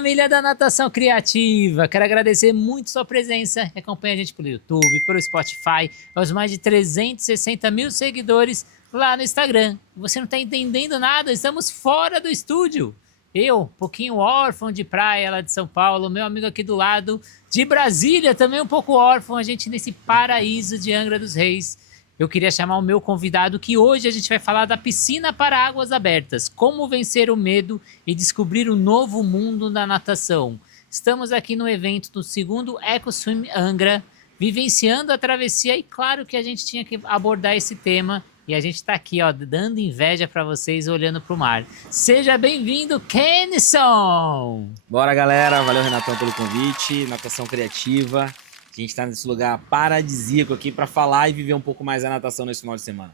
Família da Natação Criativa, quero agradecer muito sua presença, acompanha a gente pelo YouTube, pelo Spotify, aos mais de 360 mil seguidores lá no Instagram. Você não está entendendo nada, estamos fora do estúdio. Eu, um pouquinho órfão de praia lá de São Paulo, meu amigo aqui do lado de Brasília, também um pouco órfão, a gente nesse paraíso de Angra dos Reis. Eu queria chamar o meu convidado, que hoje a gente vai falar da piscina para águas abertas, como vencer o medo e descobrir um novo mundo da natação. Estamos aqui no evento do segundo EcoSwim Angra, vivenciando a travessia, e claro que a gente tinha que abordar esse tema, e a gente está aqui, ó, dando inveja para vocês, olhando para o mar. Seja bem-vindo, Kenison! Bora, galera, valeu, Renatão, pelo convite, natação criativa. A gente está nesse lugar paradisíaco aqui para falar e viver um pouco mais a natação nesse final de semana.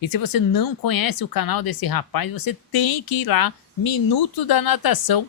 E se você não conhece o canal desse rapaz, você tem que ir lá, Minuto da Natação.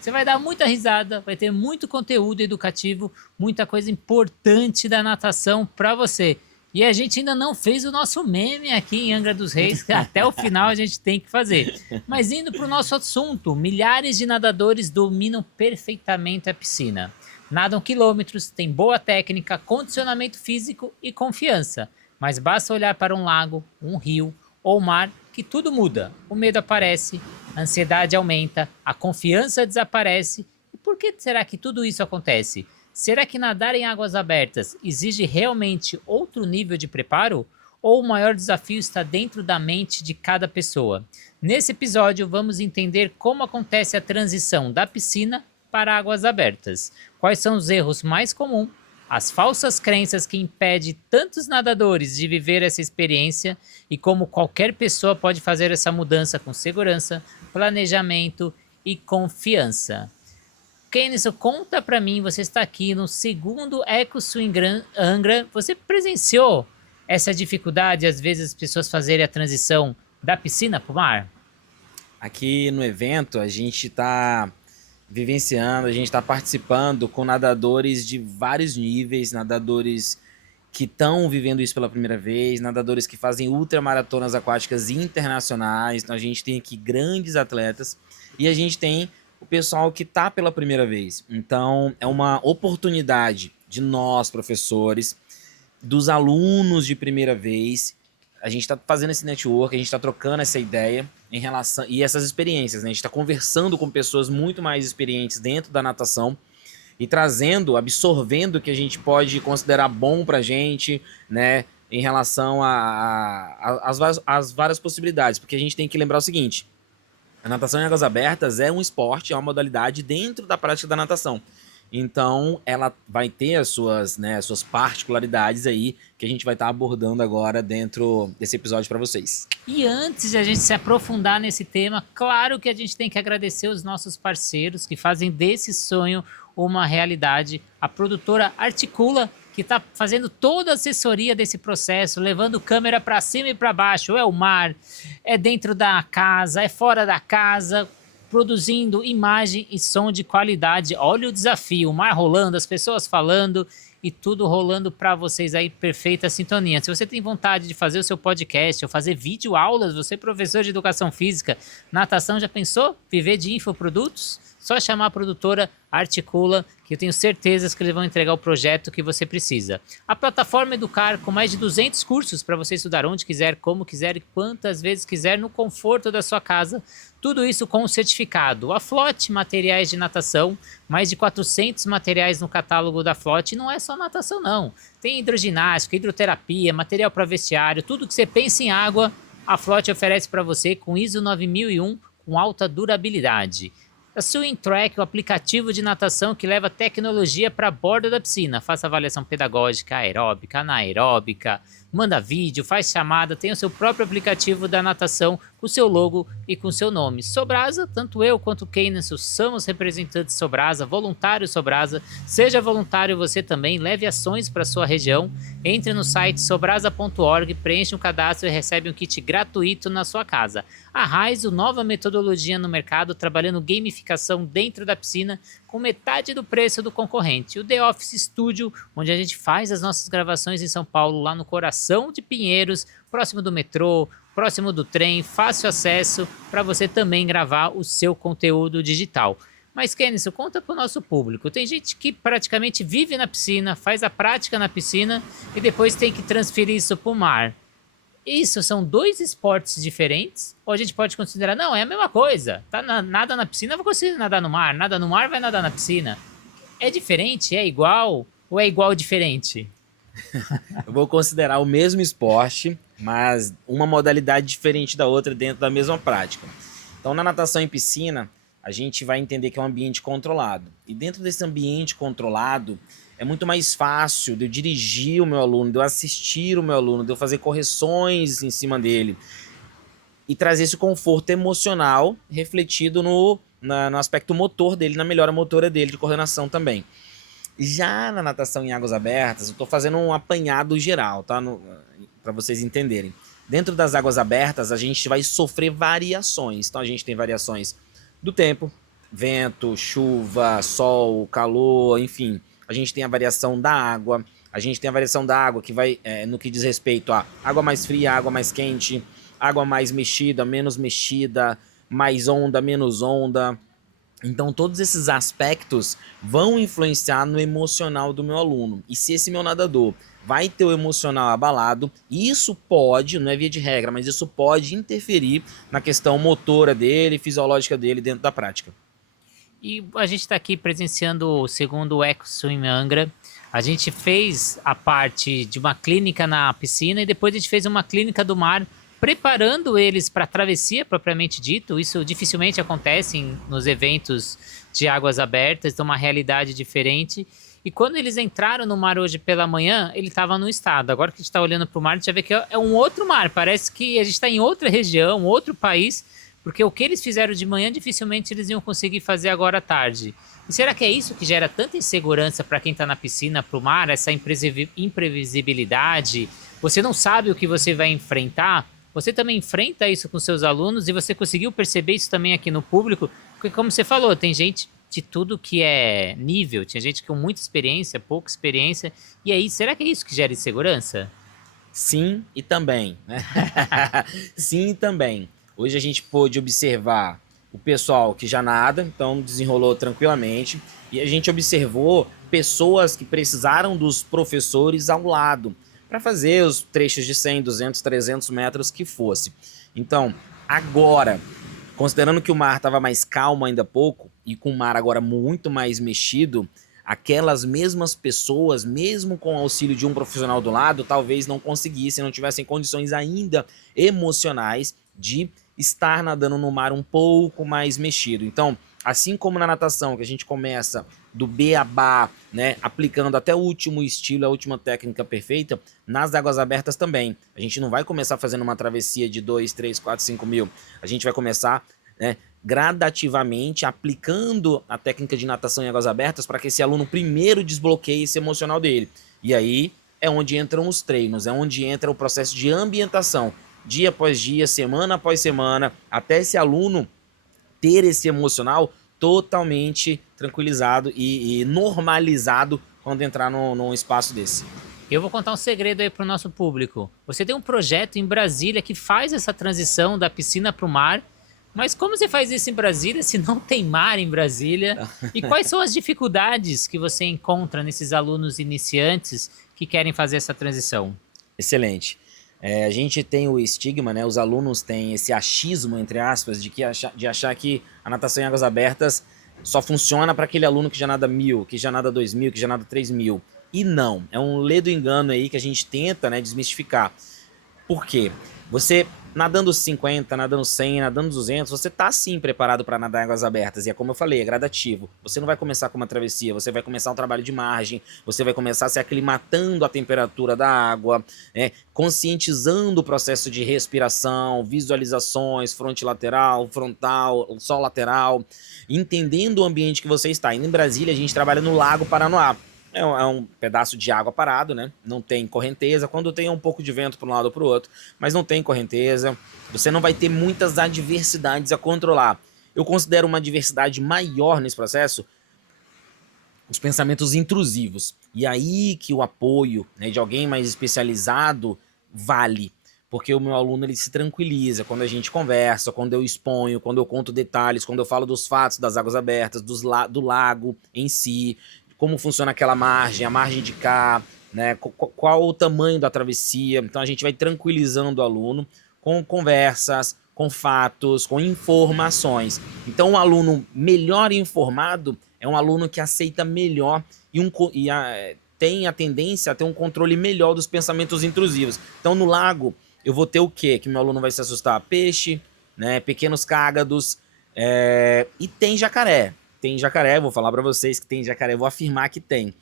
Você vai dar muita risada, vai ter muito conteúdo educativo, muita coisa importante da natação para você. E a gente ainda não fez o nosso meme aqui em Angra dos Reis, que até o final a gente tem que fazer. Mas indo para o nosso assunto, milhares de nadadores dominam perfeitamente a piscina. Nadam quilômetros, têm boa técnica, condicionamento físico e confiança. Mas basta olhar para um lago, um rio ou mar que tudo muda. O medo aparece, a ansiedade aumenta, a confiança desaparece. E por que será que tudo isso acontece? Será que nadar em águas abertas exige realmente outro nível de preparo? Ou o maior desafio está dentro da mente de cada pessoa? Nesse episódio vamos entender como acontece a transição da piscina para águas abertas. Quais são os erros mais comuns, as falsas crenças que impedem tantos nadadores de viver essa experiência e como qualquer pessoa pode fazer essa mudança com segurança, planejamento e confiança. Kenison, conta pra mim, você está aqui no segundo EcoSwim Angra, você presenciou essa dificuldade, às vezes, as pessoas fazerem a transição da piscina para o mar? Aqui no evento a gente está vivenciando, a gente está participando com nadadores de vários níveis, nadadores que estão vivendo isso pela primeira vez, nadadores que fazem ultramaratonas aquáticas internacionais. Então a gente tem aqui grandes atletas e a gente tem o pessoal que está pela primeira vez. Então é uma oportunidade de nós, professores, dos alunos de primeira vez. A gente está fazendo esse network, a gente está trocando essa ideia em relação e essas experiências, né? A gente está conversando com pessoas muito mais experientes dentro da natação e trazendo, absorvendo o que a gente pode considerar bom para a gente, né? Em relação às várias possibilidades, porque a gente tem que lembrar o seguinte: a natação em águas abertas é um esporte, é uma modalidade dentro da prática da natação. Então, ela vai ter as suas particularidades aí que a gente vai estar abordando agora dentro desse episódio para vocês. E antes de a gente se aprofundar nesse tema, claro que a gente tem que agradecer os nossos parceiros que fazem desse sonho uma realidade. A produtora Articula, que está fazendo toda a assessoria desse processo, levando câmera para cima e para baixo. É o mar, é dentro da casa, é fora da casa, produzindo imagem e som de qualidade. Olha o desafio, o mar rolando, as pessoas falando e tudo rolando para vocês aí, perfeita sintonia. Se você tem vontade de fazer o seu podcast ou fazer vídeo aulas, você é professor de educação física, natação, já pensou? Viver de infoprodutos? Só chamar a produtora Articula, que eu tenho certeza que eles vão entregar o projeto que você precisa. A plataforma Educar, com mais de 200 cursos para você estudar onde quiser, como quiser e quantas vezes quiser, no conforto da sua casa. Tudo isso com o certificado. A Flote Materiais de Natação, mais de 400 materiais no catálogo da Flote. E não é só natação, não. Tem hidroginástica, hidroterapia, material para vestiário, tudo que você pensa em água, a Flote oferece para você com ISO 9001, com alta durabilidade. A Swim Track, o aplicativo de natação que leva tecnologia para a borda da piscina. Faça avaliação pedagógica, aeróbica, anaeróbica, manda vídeo, faz chamada, tem o seu próprio aplicativo da natação com o seu logo e com o seu nome. Sobrasa, tanto eu quanto o Kenison somos representantes Sobrasa, voluntários Sobrasa. Seja voluntário você também, leve ações para a sua região. Entre no site sobrasa.org, preencha um cadastro e recebe um kit gratuito na sua casa. A Raizo, nova metodologia no mercado, trabalhando gamificação dentro da piscina com metade do preço do concorrente. O The Office Studio, onde a gente faz as nossas gravações em São Paulo, lá no coração de Pinheiros, próximo do metrô, próximo do trem, fácil acesso para você também gravar o seu conteúdo digital. Mas, Kenison, conta para o nosso público. Tem gente que praticamente vive na piscina, faz a prática na piscina e depois tem que transferir isso para o mar. Isso são dois esportes diferentes? Ou a gente pode considerar, não, é a mesma coisa. Nada na piscina, vou conseguir nadar no mar. Nada no mar, vai nadar na piscina. É diferente? É igual? Ou é igual diferente? Eu vou considerar o mesmo esporte, mas uma modalidade diferente da outra dentro da mesma prática. Então, na natação em piscina, a gente vai entender que é um ambiente controlado. E dentro desse ambiente controlado, é muito mais fácil de eu dirigir o meu aluno, de eu assistir o meu aluno, de eu fazer correções em cima dele e trazer esse conforto emocional refletido no aspecto motor dele, na melhora motora dele, de coordenação também. Já na natação em águas abertas, eu estou fazendo um apanhado geral, tá? Para vocês entenderem. Dentro das águas abertas, a gente vai sofrer variações. Então, a gente tem variações do tempo, vento, chuva, sol, calor, enfim. A gente tem a variação da água. A gente tem a variação da água que vai no que diz respeito a água mais fria, água mais quente, água mais mexida, menos mexida, mais onda, menos onda. Então, todos esses aspectos vão influenciar no emocional do meu aluno. E se esse meu nadador vai ter o emocional abalado, isso pode, não é via de regra, mas isso pode interferir na questão motora dele, fisiológica dele dentro da prática. E a gente está aqui presenciando o segundo Eco Swim Angra. A gente fez a parte de uma clínica na piscina e depois a gente fez uma clínica do mar, preparando eles para a travessia propriamente dito. Isso dificilmente acontece nos eventos de águas abertas, de uma realidade diferente. E quando eles entraram no mar hoje pela manhã, ele estava no estado. Agora que a gente está olhando para o mar, a gente já vê que é um outro mar. Parece que a gente está em outra região, outro país, porque o que eles fizeram de manhã, dificilmente eles iam conseguir fazer agora à tarde. E será que é isso que gera tanta insegurança para quem está na piscina, para o mar, essa imprevisibilidade? Você não sabe o que você vai enfrentar? Você também enfrenta isso com seus alunos e você conseguiu perceber isso também aqui no público? Porque, como você falou, tem gente de tudo que é nível, tinha gente com muita experiência, pouca experiência. E aí, será que é isso que gera insegurança? Sim e também, né? Sim e também. Hoje a gente pôde observar o pessoal que já nada, então desenrolou tranquilamente. E a gente observou pessoas que precisaram dos professores ao lado para fazer os trechos de 100, 200, 300 metros que fosse. Então, agora, considerando que o mar estava mais calmo ainda há pouco e com o mar agora muito mais mexido, aquelas mesmas pessoas, mesmo com o auxílio de um profissional do lado, talvez não conseguissem, não tivessem condições ainda emocionais de estar nadando no mar um pouco mais mexido. Então, assim como na natação, que a gente começa do beabá, né, aplicando até o último estilo, a última técnica perfeita, nas águas abertas também. A gente não vai começar fazendo uma travessia de 2, 3, 4, 5 mil. A gente vai começar, né, gradativamente aplicando a técnica de natação em águas abertas para que esse aluno primeiro desbloqueie esse emocional dele. E aí é onde entram os treinos, é onde entra o processo de ambientação, dia após dia, semana após semana, até esse aluno ter esse emocional totalmente tranquilizado e normalizado quando entrar num espaço desse. Eu vou contar um segredo aí para o nosso público. Você tem um projeto em Brasília que faz essa transição da piscina para o mar, mas como você faz isso em Brasília se não tem mar em Brasília? E quais são as dificuldades que você encontra nesses alunos iniciantes que querem fazer essa transição? Excelente. A gente tem o estigma, né? Os alunos têm esse achismo, entre aspas, de achar que a natação em águas abertas só funciona para aquele aluno que já nada 1000, que já nada 2000, que já nada 3000. E não, é um ledo engano aí que a gente tenta, né, desmistificar. Por quê? Você nadando 50, nadando 100, nadando 200, você tá sim preparado para nadar em águas abertas. E é como eu falei, é gradativo. Você não vai começar com uma travessia, você vai começar um trabalho de margem, você vai começar se aclimatando à temperatura da água, conscientizando o processo de respiração, visualizações, fronte lateral, frontal, sol lateral, entendendo o ambiente que você está. Indo em Brasília, a gente trabalha no Lago Paranoá. É um pedaço de água parado, né? Não tem correnteza. Quando tem um pouco de vento para um lado ou para o outro, mas não tem correnteza. Você não vai ter muitas adversidades a controlar. Eu considero uma adversidade maior nesse processo os pensamentos intrusivos. E aí que o apoio, né, de alguém mais especializado vale. porque o meu aluno ele se tranquiliza quando a gente conversa, quando eu exponho, quando eu conto detalhes, quando eu falo dos fatos das águas abertas, do lago em si, como funciona aquela margem, a margem de cá, né? Qual o tamanho da travessia. Então a gente vai tranquilizando o aluno com conversas, com fatos, com informações. Então um aluno melhor informado é um aluno que aceita melhor tem a tendência a ter um controle melhor dos pensamentos intrusivos. Então no lago eu vou ter o quê? Que meu aluno vai se assustar? Peixe, né? Pequenos cágados, e tem jacaré. Tem jacaré, vou falar para vocês que tem jacaré, vou afirmar que tem.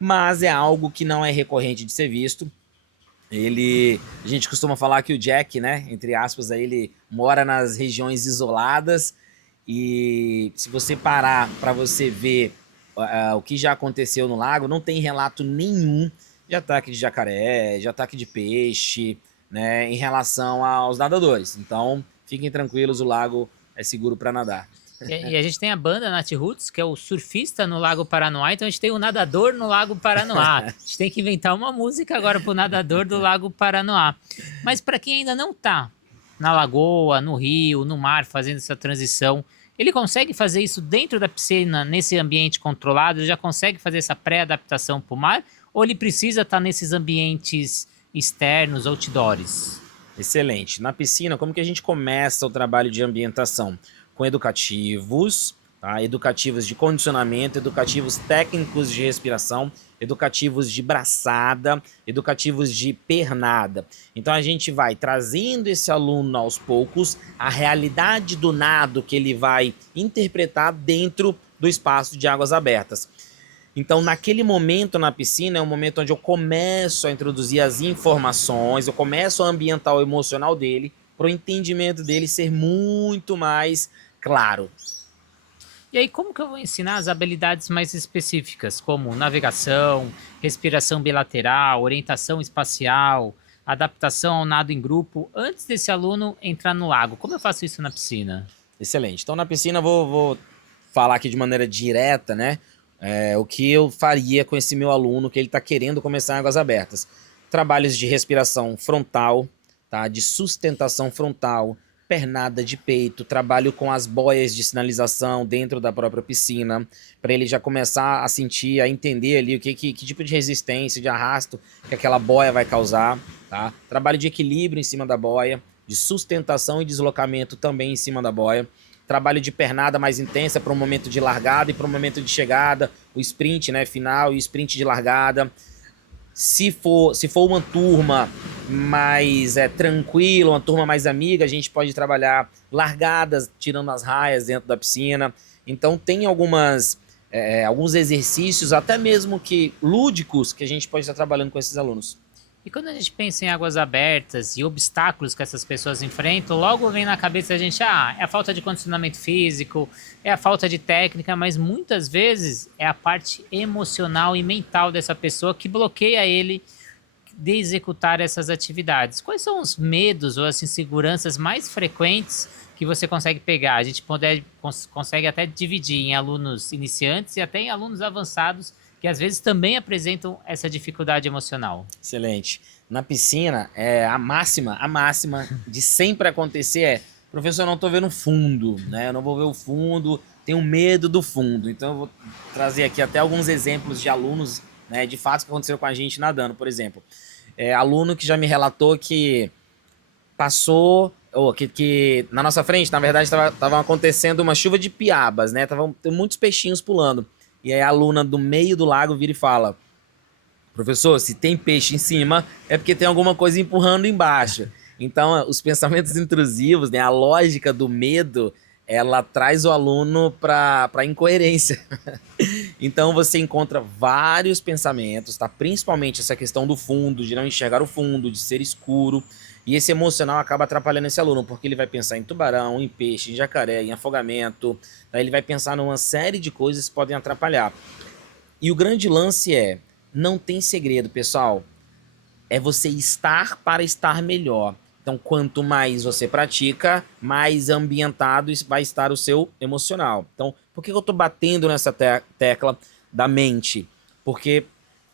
Mas é algo que não é recorrente de ser visto. A gente costuma falar que o Jack, né, entre aspas, aí, ele mora nas regiões isoladas e se você parar para você ver o que já aconteceu no lago, não tem relato nenhum de ataque de jacaré, de ataque de peixe, né, em relação aos nadadores. Então, fiquem tranquilos, o lago é seguro para nadar. E a gente tem a banda Nat Roots, que é o surfista no Lago Paranoá, então a gente tem o nadador no Lago Paranoá. A gente tem que inventar uma música agora pro nadador do Lago Paranoá. Mas para quem ainda não tá na lagoa, no rio, no mar, fazendo essa transição, ele consegue fazer isso dentro da piscina, nesse ambiente controlado? Ele já consegue fazer essa pré-adaptação pro mar? Ou ele precisa estar nesses ambientes externos, outdoors? Excelente. Na piscina, como que a gente começa o trabalho de ambientação? Com educativos, tá? Educativos de condicionamento, educativos técnicos de respiração, educativos de braçada, educativos de pernada. Então a gente vai trazendo esse aluno aos poucos a realidade do nado que ele vai interpretar dentro do espaço de águas abertas. Então, naquele momento na piscina, é um momento onde eu começo a introduzir as informações, eu começo a ambientar o emocional dele, para o entendimento dele ser muito mais claro. E aí, como que eu vou ensinar as habilidades mais específicas, como navegação, respiração bilateral, orientação espacial, adaptação ao nado em grupo, antes desse aluno entrar no lago? Como eu faço isso na piscina? Excelente. Então, na piscina, vou falar aqui de maneira direta, né? O que eu faria com esse meu aluno que ele está querendo começar em águas abertas. Trabalhos de respiração frontal, tá? De sustentação frontal, pernada de peito, trabalho com as boias de sinalização dentro da própria piscina, para ele já começar a sentir, a entender ali que tipo de resistência, de arrasto que aquela boia vai causar, tá? Trabalho de equilíbrio em cima da boia, de sustentação e deslocamento também em cima da boia. Trabalho de pernada mais intensa para o momento de largada e para o momento de chegada, o sprint, né, final e o sprint de largada. Se for uma turma mais tranquila, uma turma mais amiga, a gente pode trabalhar largadas, tirando as raias dentro da piscina. Então tem alguns exercícios, até mesmo que lúdicos, que a gente pode estar trabalhando com esses alunos. E quando a gente pensa em águas abertas e obstáculos que essas pessoas enfrentam, logo vem na cabeça da gente, é a falta de condicionamento físico, é a falta de técnica, mas muitas vezes é a parte emocional e mental dessa pessoa que bloqueia ele de executar essas atividades. Quais são os medos ou as inseguranças mais frequentes que você consegue pegar? A gente consegue até dividir em alunos iniciantes e até em alunos avançados, que às vezes também apresentam essa dificuldade emocional. Excelente. Na piscina, a máxima de sempre acontecer professor, eu não estou vendo fundo, né? Eu não vou ver o fundo, tenho medo do fundo. Então eu vou trazer aqui até alguns exemplos de alunos, né, de fatos que aconteceram com a gente nadando, por exemplo. Aluno que já me relatou que passou, que na nossa frente, na verdade, estava acontecendo uma chuva de piabas, né? Estavam muitos peixinhos pulando. E aí a aluna do meio do lago vira e fala: professor, se tem peixe em cima, é porque tem alguma coisa empurrando embaixo. Então, os pensamentos intrusivos, né, a lógica do medo, ela traz o aluno para a incoerência. Então, você encontra vários pensamentos, tá? Principalmente essa questão do fundo, de não enxergar o fundo, de ser escuro. E esse emocional acaba atrapalhando esse aluno, porque ele vai pensar em tubarão, em peixe, em jacaré, em afogamento. Daí ele vai pensar numa série de coisas que podem atrapalhar. E o grande lance não tem segredo, pessoal. É você estar para estar melhor. Então, quanto mais você pratica, mais ambientado vai estar o seu emocional. Então, por que eu estou batendo nessa tecla da mente? Porque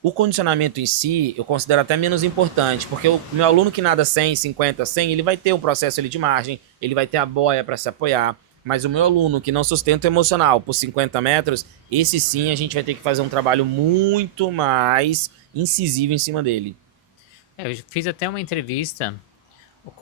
O condicionamento em si, eu considero até menos importante, porque o meu aluno que nada 100, 50, 100, ele vai ter um processo ali de margem, ele vai ter a boia para se apoiar, mas o meu aluno que não sustenta o emocional por 50 metros, esse sim a gente vai ter que fazer um trabalho muito mais incisivo em cima dele. Eu fiz até uma entrevista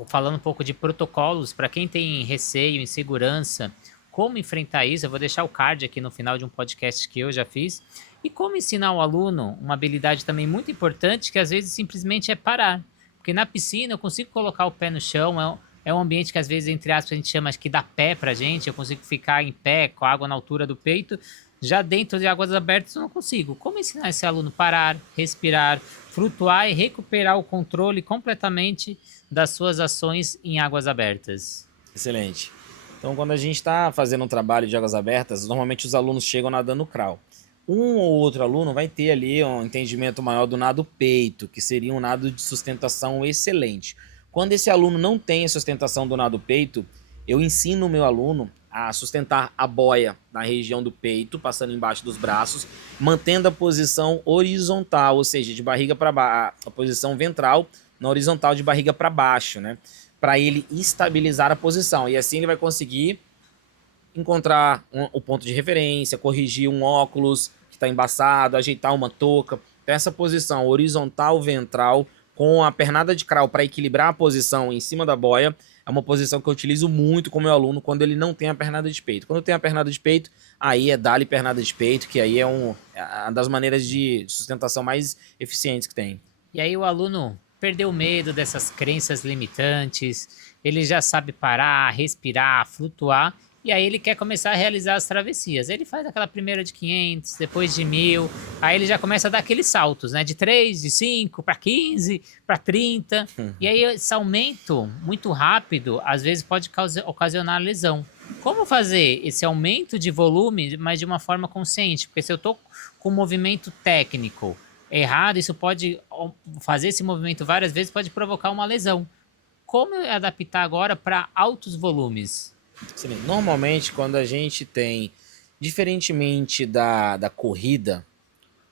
falando um pouco de protocolos para quem tem receio, insegurança, como enfrentar isso. Eu vou deixar o card aqui no final de um podcast que eu já fiz. E como ensinar o aluno uma habilidade também muito importante, que às vezes simplesmente é parar. Porque na piscina eu consigo colocar o pé no chão, é um ambiente que às vezes, entre aspas, a gente chama que dá pé pra gente, eu consigo ficar em pé com a água na altura do peito. Já dentro de águas abertas eu não consigo. Como ensinar esse aluno a parar, respirar, flutuar e recuperar o controle completamente das suas ações em águas abertas? Excelente. Então, quando a gente está fazendo um trabalho de águas abertas, normalmente os alunos chegam nadando crawl. Um ou outro aluno vai ter ali um entendimento maior do nado peito, que seria um nado de sustentação excelente. Quando esse aluno não tem a sustentação do nado peito, eu ensino o meu aluno a sustentar a boia na região do peito, passando embaixo dos braços, mantendo a posição horizontal, ou seja, de barriga para baixo, a posição ventral na horizontal de barriga para baixo, né? Para ele estabilizar a posição. E assim ele vai conseguir encontrar o ponto de referência, corrigir um óculos que está embaçado, ajeitar uma touca. Então, essa posição horizontal ventral com a pernada de crawl para equilibrar a posição em cima da boia é uma posição que eu utilizo muito com o meu aluno quando ele não tem a pernada de peito. Quando tem a pernada de peito, aí é dar-lhe pernada de peito, que aí é uma das maneiras de sustentação mais eficientes que tem. E aí o aluno perdeu o medo dessas crenças limitantes, ele já sabe parar, respirar, flutuar, e aí ele quer começar a realizar as travessias. Ele faz aquela primeira de 500, depois de 1.000, aí ele já começa a dar aqueles saltos, né? De 3, de 5, para 15, para 30. E aí esse aumento muito rápido, às vezes pode ocasionar lesão. Como fazer esse aumento de volume, mas de uma forma consciente? Porque se eu estou com um movimento técnico errado, isso pode fazer esse movimento várias vezes, pode provocar uma lesão. Como adaptar agora para altos volumes? Normalmente, quando a gente tem, diferentemente da corrida,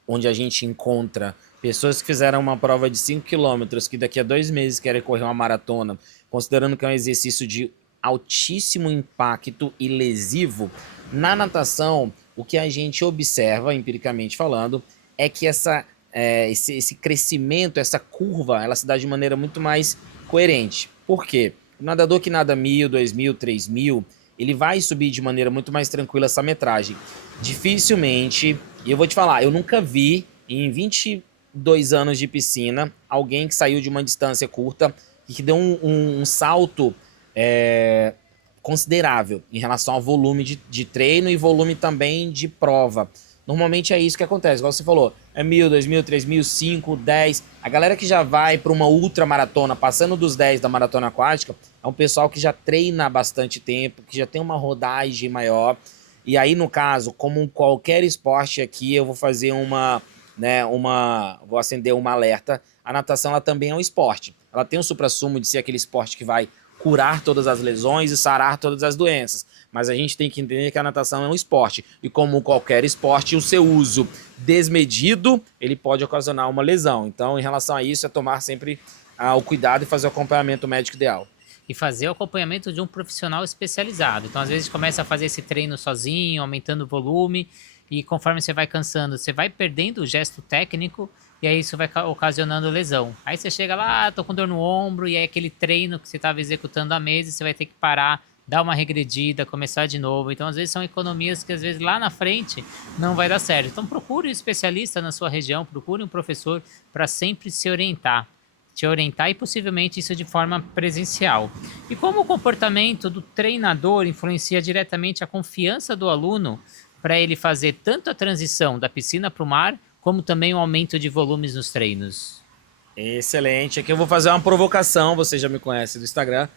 onde a gente encontra pessoas que fizeram uma prova de 5 quilômetros, que daqui a 2 meses querem correr uma maratona, considerando que é um exercício de altíssimo impacto e lesivo, na natação, o que a gente observa, empiricamente falando, é que esse crescimento, essa curva, ela se dá de maneira muito mais coerente. Por quê? O nadador que nada 1.000, 2.000, 3.000, ele vai subir de maneira muito mais tranquila essa metragem. Dificilmente, e eu vou te falar, eu nunca vi em 22 anos de piscina alguém que saiu de uma distância curta e que deu um salto considerável em relação ao volume de treino e volume também de prova. Normalmente é isso que acontece, igual você falou, é 1.000, 2.000, 3.000, 5, 10. A galera que já vai para uma ultramaratona, passando dos 10 da maratona aquática, é um pessoal que já treina há bastante tempo, que já tem uma rodagem maior. E aí, no caso, como qualquer esporte aqui, eu vou fazer vou acender uma alerta. A natação, ela também é um esporte. Ela tem um suprassumo de ser aquele esporte que vai curar todas as lesões e sarar todas as doenças. Mas a gente tem que entender que a natação é um esporte. E como qualquer esporte, o seu uso desmedido, ele pode ocasionar uma lesão. Então, em relação a isso, é tomar sempre o cuidado e fazer o acompanhamento médico ideal. E fazer o acompanhamento de um profissional especializado. Então, às vezes, começa a fazer esse treino sozinho, aumentando o volume, e conforme você vai cansando, você vai perdendo o gesto técnico, e aí isso vai ocasionando lesão. Aí você chega lá, tô com dor no ombro, e aí aquele treino que você estava executando há meses, você vai ter que parar, dar uma regredida, começar de novo. Então, às vezes, são economias que, às vezes, lá na frente, não vai dar certo. Então, procure um especialista na sua região, procure um professor para sempre te orientar e possivelmente isso de forma presencial. E como o comportamento do treinador influencia diretamente a confiança do aluno para ele fazer tanto a transição da piscina para o mar, como também o aumento de volumes nos treinos? Excelente. Aqui eu vou fazer uma provocação, você já me conhece do Instagram,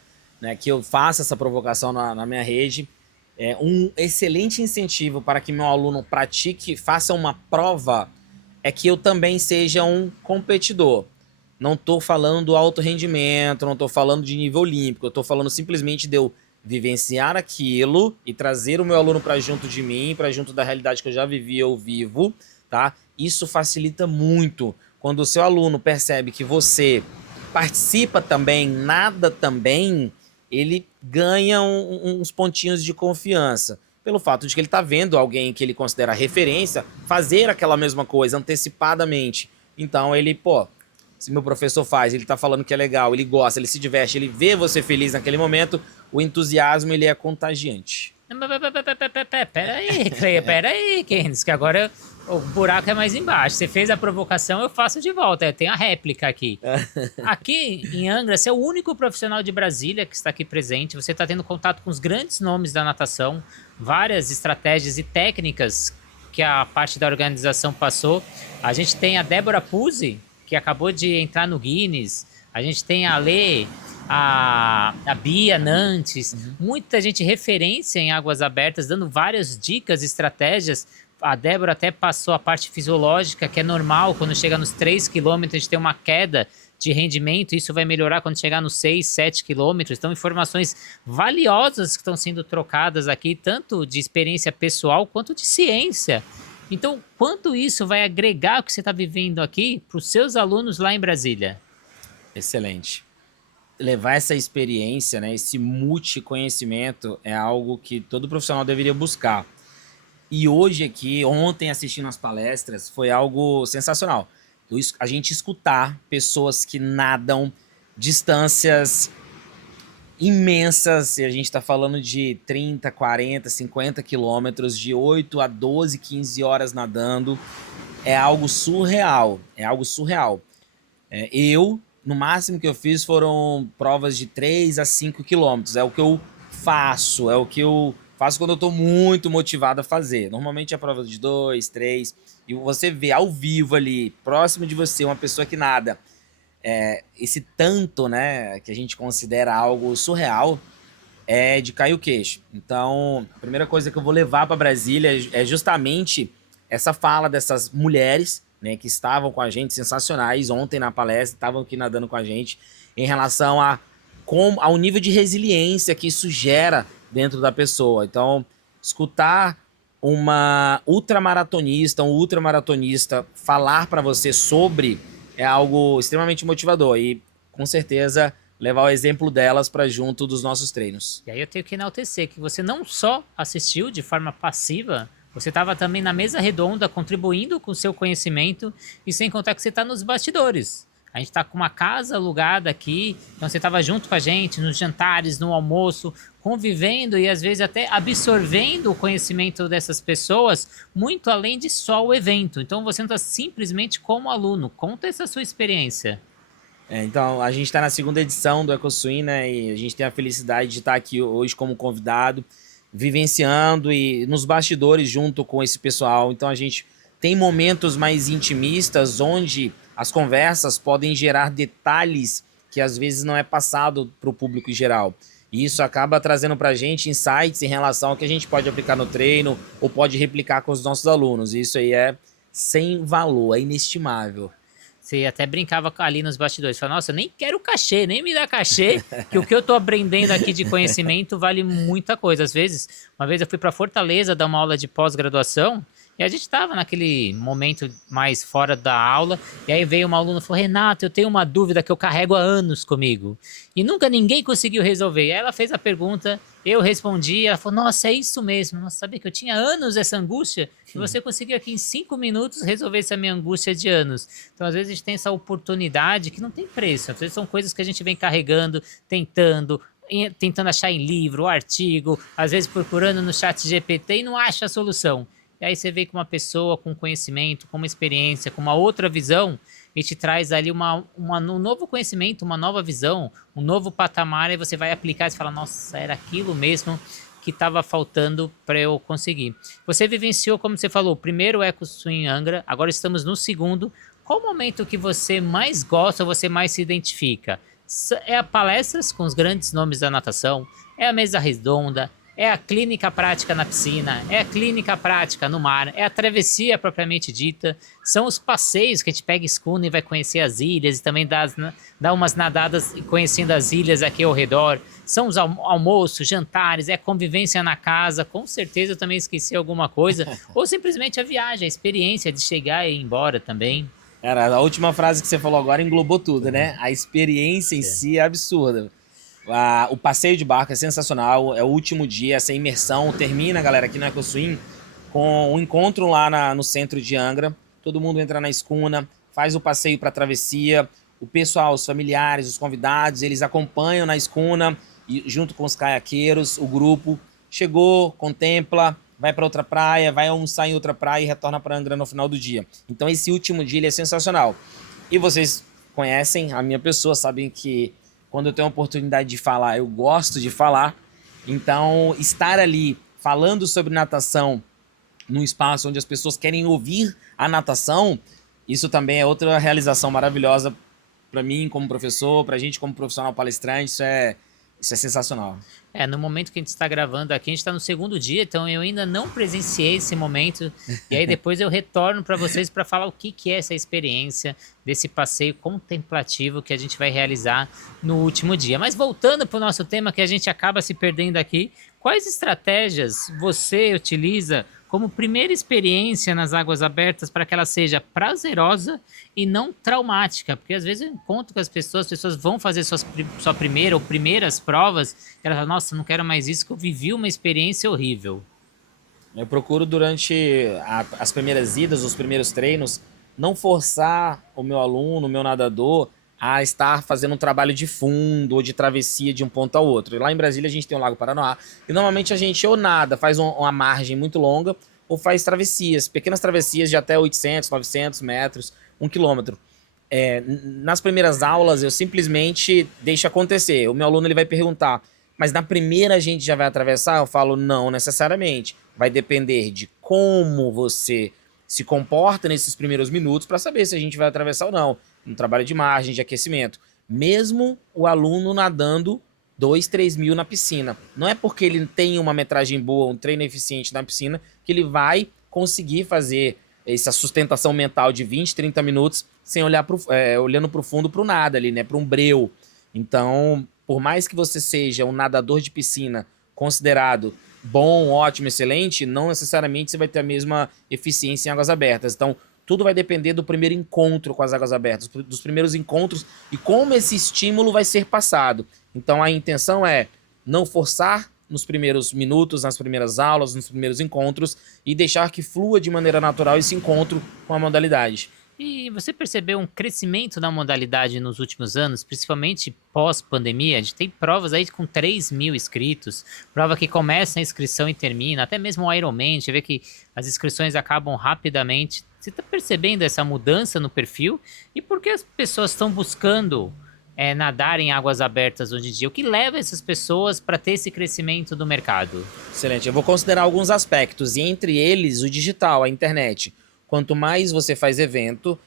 né, que eu faço essa provocação na minha rede. É um excelente incentivo para que meu aluno pratique, faça uma prova, é que eu também seja um competidor. Não estou falando do alto rendimento, não estou falando de nível olímpico, eu estou falando simplesmente de eu vivenciar aquilo e trazer o meu aluno para junto de mim, para junto da realidade que eu já vivi, eu vivo, tá? Isso facilita muito quando o seu aluno percebe que você participa também, nada também, ele ganha uns pontinhos de confiança. Pelo fato de que ele está vendo alguém que ele considera referência fazer aquela mesma coisa antecipadamente. Então ele, pô, se meu professor faz, ele tá falando que é legal, ele gosta, ele se diverte, ele vê você feliz naquele momento, o entusiasmo ele é contagiante. Peraí, Kendes, que agora o buraco é mais embaixo. Você fez a provocação, eu faço de volta. Eu tenho a réplica aqui. Aqui em Angra, você é o único profissional de Brasília que está aqui presente. Você está tendo contato com os grandes nomes da natação, várias estratégias e técnicas que a parte da organização passou. A gente tem a Débora Puzzi, que acabou de entrar no Guinness. A gente tem a Lê, a Bia Nantes, muita gente referência em águas abertas, dando várias dicas, estratégias. A Débora até passou a parte fisiológica, que é normal, quando chega nos 3 quilômetros, a gente tem uma queda de rendimento, isso vai melhorar quando chegar nos 6, 7 quilômetros. Então, informações valiosas que estão sendo trocadas aqui, tanto de experiência pessoal quanto de ciência. Então, quanto isso vai agregar o que você está vivendo aqui para os seus alunos lá em Brasília? Excelente. Levar essa experiência, né, esse multiconhecimento é algo que todo profissional deveria buscar. E hoje aqui, ontem assistindo as palestras, foi algo sensacional. A gente escutar pessoas que nadam distâncias imensas, e a gente está falando de 30, 40, 50 quilômetros, de 8 a 12, 15 horas nadando, é algo surreal, no máximo que eu fiz foram provas de 3 a 5 quilômetros, é o que eu faço quando eu estou muito motivado a fazer. Normalmente é prova de 2, 3, e você vê ao vivo ali, próximo de você, uma pessoa que nada, esse tanto, né, que a gente considera algo surreal, é de cair o queixo. Então, a primeira coisa que eu vou levar para Brasília é justamente essa fala dessas mulheres, né, que estavam com a gente, sensacionais, ontem na palestra, estavam aqui nadando com a gente, em relação ao nível de resiliência que isso gera dentro da pessoa. Então, escutar um ultramaratonista falar para você sobre é algo extremamente motivador e, com certeza, levar o exemplo delas para junto dos nossos treinos. E aí eu tenho que enaltecer que você não só assistiu de forma passiva, você estava também na mesa redonda, contribuindo com o seu conhecimento, e sem contar que você está nos bastidores. A gente está com uma casa alugada aqui, então você estava junto com a gente nos jantares, no almoço, convivendo e às vezes até absorvendo o conhecimento dessas pessoas, muito além de só o evento. Então você não está simplesmente como aluno. Conta essa sua experiência. Então, a gente está na segunda edição do EcoSwim, né? E a gente tem a felicidade de estar aqui hoje como convidado, vivenciando e nos bastidores junto com esse pessoal. Então a gente tem momentos mais intimistas, onde as conversas podem gerar detalhes que às vezes não é passado para o público em geral. E isso acaba trazendo para a gente insights em relação ao que a gente pode aplicar no treino ou pode replicar com os nossos alunos. E isso aí é sem valor, é inestimável. Você até brincava ali nos bastidores, falava, nossa, eu nem quero cachê, nem me dá cachê, que o que eu tô aprendendo aqui de conhecimento vale muita coisa. Às vezes, uma vez eu fui para Fortaleza dar uma aula de pós-graduação, e a gente estava naquele momento mais fora da aula, e aí veio uma aluna e falou, Renato, eu tenho uma dúvida que eu carrego há anos comigo, e nunca ninguém conseguiu resolver. E aí ela fez a pergunta, eu respondi, ela falou, nossa, é isso mesmo, nossa, sabia que eu tinha anos essa angústia, e você conseguiu aqui em 5 minutos resolver essa minha angústia de anos. Então, às vezes, a gente tem essa oportunidade que não tem preço, às vezes são coisas que a gente vem carregando, tentando achar em livro, artigo, às vezes procurando no chat GPT e não acha a solução. E aí você vê que uma pessoa com conhecimento, com uma experiência, com uma outra visão, e te traz ali um novo conhecimento, uma nova visão, um novo patamar, e você vai aplicar e fala, nossa, era aquilo mesmo que estava faltando para eu conseguir. Você vivenciou, como você falou, o primeiro EcoSwim Angra, agora estamos no segundo. Qual o momento que você mais gosta, ou você mais se identifica? É a palestras com os grandes nomes da natação? É a mesa redonda? É a clínica prática na piscina, é a clínica prática no mar, é a travessia propriamente dita, são os passeios que a gente pega escuna e vai conhecer as ilhas e também dá umas nadadas conhecendo as ilhas aqui ao redor, são os almoços, jantares, é a convivência na casa, com certeza eu também esqueci alguma coisa, ou simplesmente a viagem, a experiência de chegar e ir embora também. Cara, a última frase que você falou agora englobou tudo, né? A experiência em si é absurda. O passeio de barco é sensacional, é o último dia, essa imersão termina, galera, aqui na EcoSwim, com um encontro lá no centro de Angra. Todo mundo entra na escuna, faz o passeio para a travessia, o pessoal, os familiares, os convidados, eles acompanham na escuna, e, junto com os caiaqueiros, o grupo chegou, contempla, vai para outra praia, vai almoçar em outra praia e retorna para Angra no final do dia. Então esse último dia ele é sensacional. E vocês conhecem a minha pessoa, sabem que quando eu tenho a oportunidade de falar, eu gosto de falar. Então, estar ali falando sobre natação num espaço onde as pessoas querem ouvir a natação, isso também é outra realização maravilhosa para mim como professor, para a gente como profissional palestrante, isso é sensacional. No momento que a gente está gravando aqui, a gente está no segundo dia, então eu ainda não presenciei esse momento. E aí depois eu retorno para vocês para falar o que é essa experiência desse passeio contemplativo que a gente vai realizar no último dia. Mas voltando para o nosso tema, que a gente acaba se perdendo aqui, quais estratégias você utiliza como primeira experiência nas águas abertas para que ela seja prazerosa e não traumática? Porque às vezes eu encontro com as pessoas vão fazer sua primeira ou primeiras provas, e elas falam, nossa, não quero mais isso, que eu vivi uma experiência horrível. Eu procuro durante as primeiras idas, os primeiros treinos, não forçar o meu aluno, o meu nadador, a estar fazendo um trabalho de fundo ou de travessia de um ponto ao outro. E lá em Brasília a gente tem o Lago Paranoá, e normalmente a gente ou nada, faz uma margem muito longa, ou faz travessias, pequenas travessias de até 800, 900 metros, 1 quilômetro. Nas primeiras aulas eu simplesmente deixo acontecer. O meu aluno ele vai perguntar, mas na primeira a gente já vai atravessar? Eu falo, não necessariamente. Vai depender de como você se comporta nesses primeiros minutos para saber se a gente vai atravessar ou não. Um trabalho de margem, de aquecimento. Mesmo o aluno nadando 2, 3 mil na piscina. Não é porque ele tem uma metragem boa, um treino eficiente na piscina, que ele vai conseguir fazer essa sustentação mental de 20, 30 minutos sem olhar olhando para o fundo, para o nada ali, né? Para um breu. Então, por mais que você seja um nadador de piscina considerado bom, ótimo, excelente, não necessariamente você vai ter a mesma eficiência em águas abertas. Então, tudo vai depender do primeiro encontro com as águas abertas, dos primeiros encontros e como esse estímulo vai ser passado. Então, a intenção é não forçar nos primeiros minutos, nas primeiras aulas, nos primeiros encontros e deixar que flua de maneira natural esse encontro com a modalidade. E você percebeu um crescimento da modalidade nos últimos anos, principalmente pós-pandemia? A gente tem provas aí com 3 mil inscritos, prova que começa a inscrição e termina, até mesmo o Ironman, a gente vê que as inscrições acabam rapidamente. Você está percebendo essa mudança no perfil? E por que as pessoas estão buscando nadar em águas abertas hoje em dia? O que leva essas pessoas para ter esse crescimento do mercado? Excelente, eu vou considerar alguns aspectos, e entre eles o digital, a internet. Quanto mais você faz evento,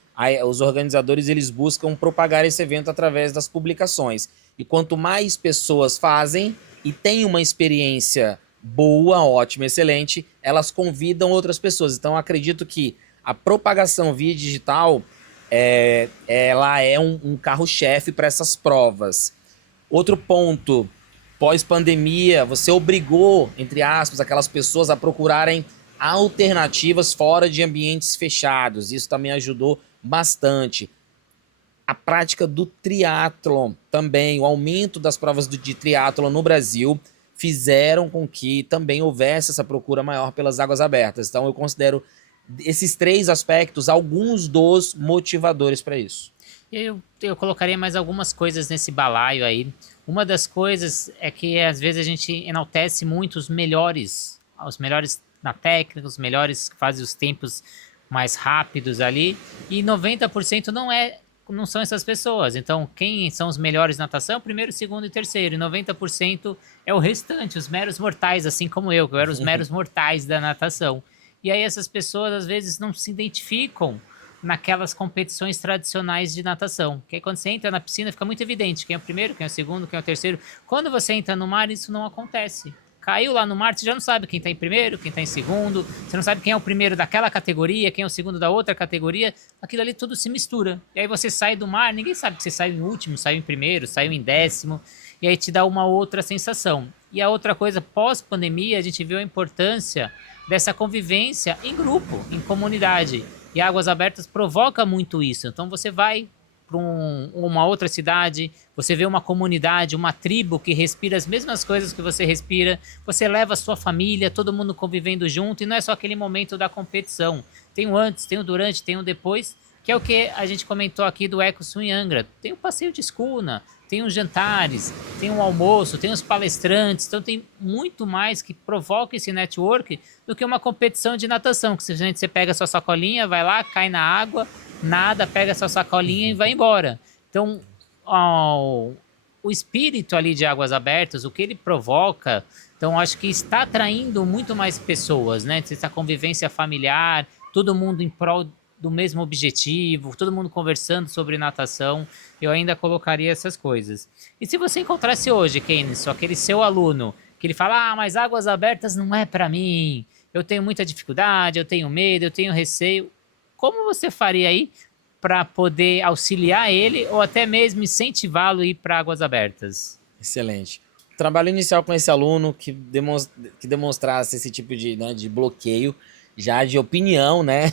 os organizadores eles buscam propagar esse evento através das publicações. E quanto mais pessoas fazem e têm uma experiência boa, ótima, excelente, elas convidam outras pessoas. Então, acredito que a propagação via digital ela é um carro-chefe para essas provas. Outro ponto, pós-pandemia, você obrigou, entre aspas, aquelas pessoas a procurarem alternativas fora de ambientes fechados. Isso também ajudou bastante. A prática do triatlon também, o aumento das provas de triatlon no Brasil fizeram com que também houvesse essa procura maior pelas águas abertas. Então eu considero esses 3 aspectos alguns dos motivadores para isso. Eu colocaria mais algumas coisas nesse balaio aí. Uma das coisas é que às vezes a gente enaltece muito os melhores na técnica, os melhores que fazem os tempos mais rápidos ali, e 90% não são essas pessoas. Então, quem são os melhores na natação? Primeiro, segundo e terceiro, e 90% é o restante, os meros mortais, assim como eu, que eu era os meros mortais da natação. E aí essas pessoas, às vezes, não se identificam naquelas competições tradicionais de natação. Porque aí, quando você entra na piscina, fica muito evidente quem é o primeiro, quem é o segundo, quem é o terceiro. Quando você entra no mar, isso não acontece. Caiu lá no mar, você já não sabe quem está em primeiro, quem está em segundo, você não sabe quem é o primeiro daquela categoria, quem é o segundo da outra categoria, aquilo ali tudo se mistura. E aí você sai do mar, ninguém sabe que você saiu em último, saiu em primeiro, saiu em décimo, e aí te dá uma outra sensação. E a outra coisa, pós-pandemia, a gente viu a importância dessa convivência em grupo, em comunidade. E Águas Abertas provoca muito isso. Então você vai para uma outra cidade, você vê uma comunidade, uma tribo que respira as mesmas coisas que você respira, você leva a sua família, todo mundo convivendo junto, e não é só aquele momento da competição. Tem o antes, tem o durante, tem o depois, que é o que a gente comentou aqui do EcoSul em Angra. Tem o passeio de escuna, tem os jantares, tem o almoço, tem os palestrantes, então tem muito mais que provoca esse network do que uma competição de natação, que simplesmente você pega a sua sacolinha, vai lá, cai na água, nada, pega a sua sacolinha e vai embora. Então, o espírito ali de Águas Abertas, o que ele provoca, então acho que está atraindo muito mais pessoas, né? Essa convivência familiar, todo mundo em prol do mesmo objetivo, todo mundo conversando sobre natação, eu ainda colocaria essas coisas. E se você encontrasse hoje, Keynes, aquele seu aluno, que ele fala, mas Águas Abertas não é para mim, eu tenho muita dificuldade, eu tenho medo, eu tenho receio, como você faria aí para poder auxiliar ele ou até mesmo incentivá-lo a ir para Águas Abertas? Excelente. O trabalho inicial com esse aluno que demonstrasse esse tipo de bloqueio, já de opinião, né?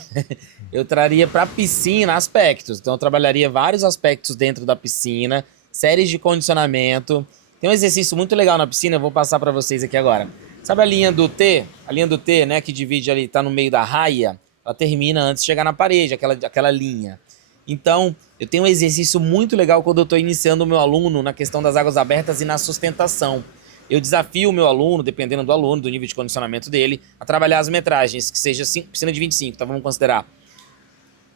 Eu traria para a piscina aspectos. Então, eu trabalharia vários aspectos dentro da piscina, séries de condicionamento. Tem um exercício muito legal na piscina, eu vou passar para vocês aqui agora. Sabe a linha do T? A linha do T, né, que divide ali, tá no meio da raia, ela termina antes de chegar na parede, aquela linha. Então, eu tenho um exercício muito legal quando eu estou iniciando o meu aluno na questão das águas abertas e na sustentação. Eu desafio o meu aluno, dependendo do aluno, do nível de condicionamento dele, a trabalhar as metragens, que seja piscina de 25, tá? Vamos considerar.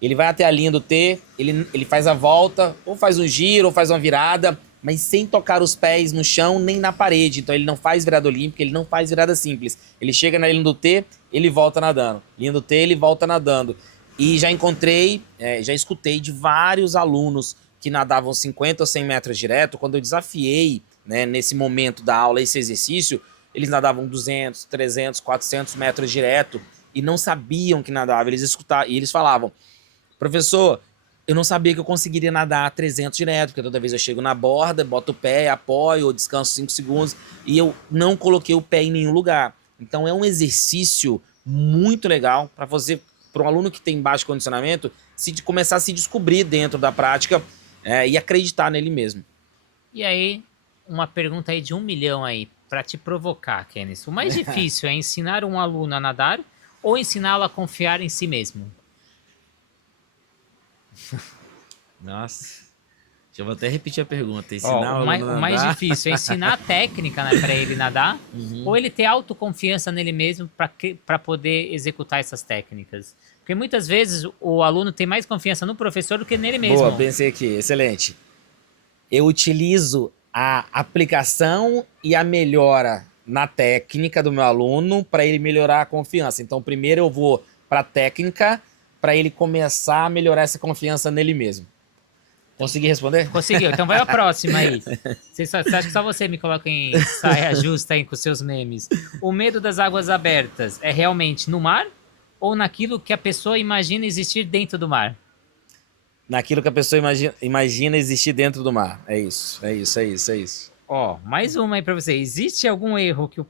Ele vai até a linha do T, ele faz a volta, ou faz um giro, ou faz uma virada, mas sem tocar os pés no chão nem na parede. Então ele não faz virada olímpica, ele não faz virada simples. Ele chega na linha do T, ele volta nadando. Linha do T, ele volta nadando. E já já escutei de vários alunos que nadavam 50 ou 100 metros direto, quando eu desafiei, né, nesse momento da aula, esse exercício, eles nadavam 200, 300, 400 metros direto e não sabiam que nadavam. Eles escutavam e eles falavam, professor, eu não sabia que eu conseguiria nadar 300 direto, porque toda vez eu chego na borda, boto o pé, apoio, ou descanso 5 segundos e eu não coloquei o pé em nenhum lugar. Então é um exercício muito legal para um aluno que tem baixo condicionamento, começar a se descobrir dentro da prática e acreditar nele mesmo. E aí, uma pergunta aí de 1 milhão aí, para te provocar, Kenneth. O mais difícil é ensinar um aluno a nadar ou ensiná-lo a confiar em si mesmo? Nossa, eu vou até repetir a pergunta. Ensinar o mais difícil é ensinar a técnica, né, para ele nadar, ou ele ter autoconfiança nele mesmo para poder executar essas técnicas. Porque muitas vezes o aluno tem mais confiança no professor do que nele mesmo. Boa, pensei aqui, excelente. Eu utilizo a aplicação e a melhora na técnica do meu aluno para ele melhorar a confiança. Então, primeiro eu vou para a técnica para ele começar a melhorar essa confiança nele mesmo. Consegui responder? Conseguiu. Então vai a próxima aí. Você acha que só você me coloca em saia justa aí com seus memes? O medo das águas abertas é realmente no mar ou naquilo que a pessoa imagina existir dentro do mar? Naquilo que a pessoa imagina existir dentro do mar. É isso. Mais uma aí para você. Existe algum erro que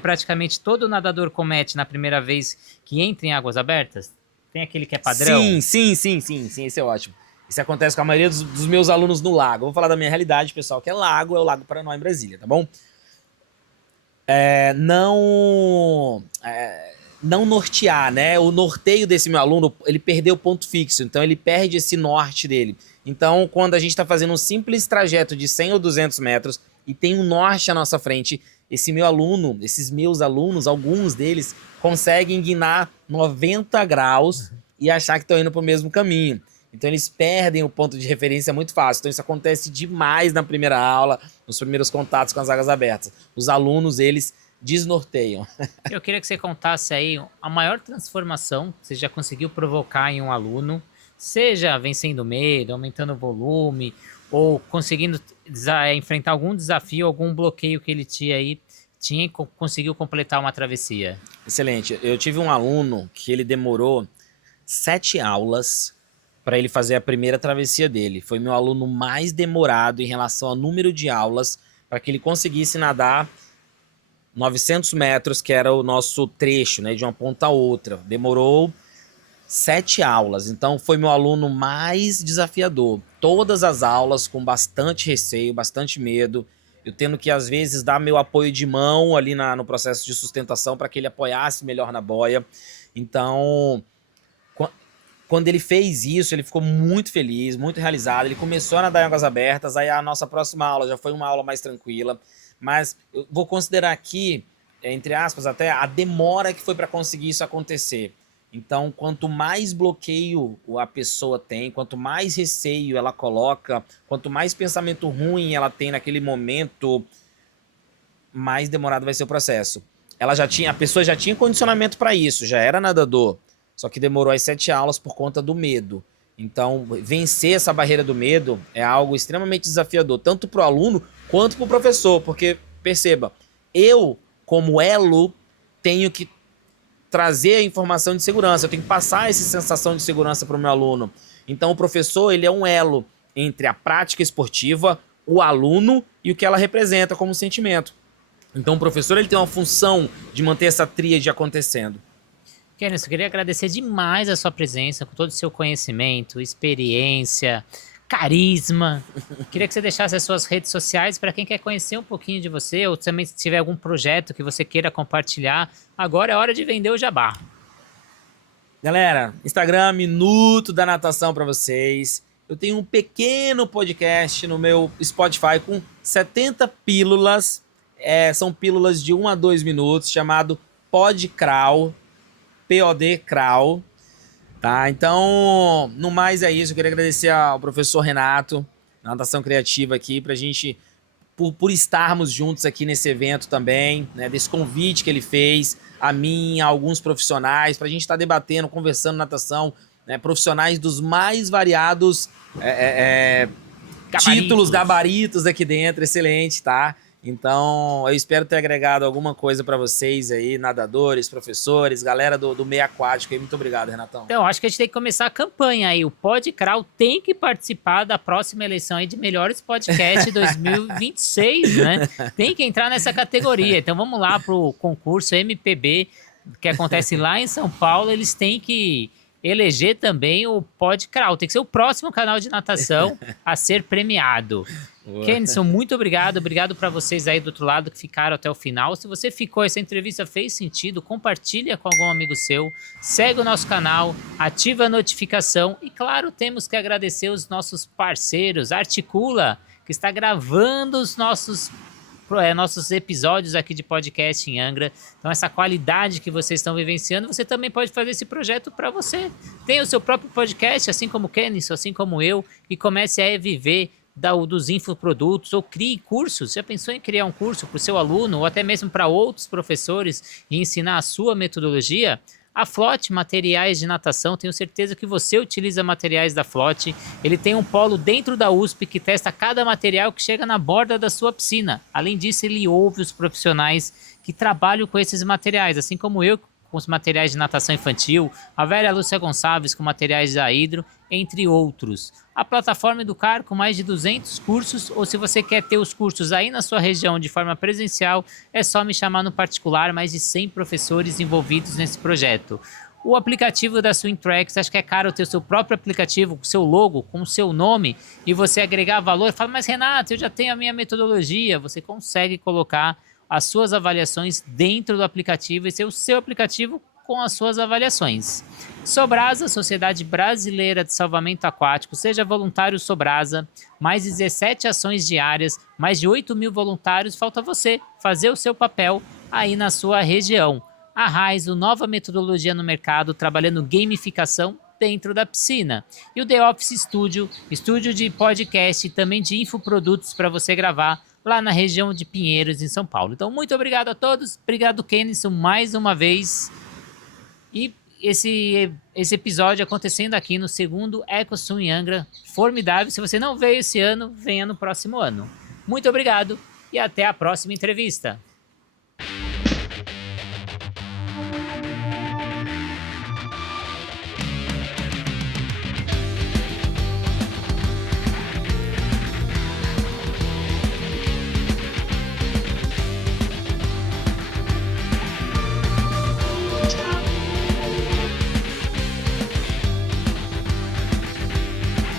praticamente todo nadador comete na primeira vez que entra em águas abertas? Tem aquele que é padrão? Sim, esse é ótimo. Isso acontece com a maioria dos meus alunos no lago. Eu vou falar da minha realidade, pessoal, que é o Lago Paranoá em Brasília, tá bom? Não nortear, né? O norteio desse meu aluno, ele perdeu o ponto fixo, então ele perde esse norte dele. Então, quando a gente está fazendo um simples trajeto de 100 ou 200 metros e tem um norte à nossa frente, esses meus alunos, alguns deles, conseguem guinar 90 graus e achar que estão indo para o mesmo caminho. Então, eles perdem o ponto de referência muito fácil. Então, isso acontece demais na primeira aula, nos primeiros contatos com as águas abertas. Os alunos, eles desnorteiam. Eu queria que você contasse aí a maior transformação que você já conseguiu provocar em um aluno, seja vencendo medo, aumentando o volume, ou conseguindo enfrentar algum desafio, algum bloqueio que ele tinha e conseguiu completar uma travessia? Excelente. Eu tive um aluno que ele demorou 7 aulas para ele fazer a primeira travessia dele. Foi meu aluno mais demorado em relação ao número de aulas para que ele conseguisse nadar 900 metros, que era o nosso trecho, né, de uma ponta a outra. Demorou 7 aulas, então foi meu aluno mais desafiador. Todas as aulas com bastante receio, bastante medo. Eu tendo que, às vezes, dar meu apoio de mão ali no processo de sustentação para que ele apoiasse melhor na boia. Então, quando ele fez isso, ele ficou muito feliz, muito realizado. Ele começou a nadar em águas abertas, aí a nossa próxima aula já foi uma aula mais tranquila. Mas eu vou considerar aqui, entre aspas, até a demora que foi para conseguir isso acontecer. Então, quanto mais bloqueio a pessoa tem, quanto mais receio ela coloca, quanto mais pensamento ruim ela tem naquele momento, mais demorado vai ser o processo. A pessoa já tinha condicionamento para isso, já era nadador, só que demorou as 7 aulas por conta do medo. Então, vencer essa barreira do medo é algo extremamente desafiador, tanto para o aluno quanto para o professor, porque, perceba, eu, como elo, tenho que trazer a informação de segurança, eu tenho que passar essa sensação de segurança para o meu aluno. Então, o professor, ele é um elo entre a prática esportiva, o aluno e o que ela representa como sentimento. Então, o professor, ele tem uma função de manter essa tríade acontecendo. Kennis, eu queria agradecer demais a sua presença, com todo o seu conhecimento, experiência, carisma. Queria que você deixasse as suas redes sociais para quem quer conhecer um pouquinho de você, ou também se tiver algum projeto que você queira compartilhar. Agora é hora de vender o jabá. Galera, Instagram, Minuto da Natação para vocês. Eu tenho um pequeno podcast no meu Spotify com 70 pílulas. São pílulas de 1 a 2 minutos, chamado PodCrawl. POD Crawl, tá? Então, no mais é isso. Eu queria agradecer ao professor Renato, da Natação Criativa aqui, pra gente, por estarmos juntos aqui nesse evento também, né? Desse convite que ele fez a mim, a alguns profissionais, pra gente estar debatendo, conversando natação, né? Profissionais dos mais variados títulos, gabaritos aqui dentro, excelente, tá? Então, eu espero ter agregado alguma coisa para vocês aí, nadadores, professores, galera do meio aquático aí. Muito obrigado, Renatão. Então, acho que a gente tem que começar a campanha aí. O PodCrawl tem que participar da próxima eleição aí de melhores podcasts 2026, né? Tem que entrar nessa categoria. Então, vamos lá pro concurso MPB, que acontece lá em São Paulo. Eles têm que eleger também o PodCrawl. Tem que ser o próximo canal de natação a ser premiado. Kenison, muito obrigado. Obrigado para vocês aí do outro lado que ficaram até o final. Se você ficou, essa entrevista fez sentido, compartilha com algum amigo seu, segue o nosso canal, ativa a notificação e, claro, temos que agradecer os nossos parceiros, Articula, que está gravando os nossos episódios aqui de podcast em Angra. Então, essa qualidade que vocês estão vivenciando, você também pode fazer esse projeto para você. Tenha o seu próprio podcast, assim como o Kenison, assim como eu, e comece a viver dos infoprodutos, ou crie cursos. Já pensou em criar um curso para o seu aluno, ou até mesmo para outros professores, e ensinar a sua metodologia? A Flote Materiais de Natação, tenho certeza que você utiliza materiais da Flote. Ele tem um polo dentro da USP que testa cada material que chega na borda da sua piscina. Além disso, ele ouve os profissionais que trabalham com esses materiais, assim como eu, com os materiais de natação infantil, a velha Lúcia Gonçalves com materiais da Hidro, entre outros. A plataforma Educar com mais de 200 cursos, ou se você quer ter os cursos aí na sua região de forma presencial, é só me chamar no particular, mais de 100 professores envolvidos nesse projeto. O aplicativo da Swimtracks, acho que é caro ter o seu próprio aplicativo com o seu logo, com o seu nome, e você agregar valor. Fala, mas Renato, eu já tenho a minha metodologia. Você consegue colocar as suas avaliações dentro do aplicativo e ser o seu aplicativo com as suas avaliações. Sobrasa, Sociedade Brasileira de Salvamento Aquático, seja voluntário Sobrasa, mais 17 ações diárias, mais de 8 mil voluntários, falta você fazer o seu papel aí na sua região. A Raizo, nova metodologia no mercado, trabalhando gamificação dentro da piscina. E o The Office Studio, estúdio de podcast e também de infoprodutos para você gravar lá na região de Pinheiros, em São Paulo. Então, muito obrigado a todos. Obrigado, Kenison, mais uma vez. E esse episódio acontecendo aqui no segundo EcoSum em Angra. Formidável. Se você não veio esse ano, venha no próximo ano. Muito obrigado e até a próxima entrevista.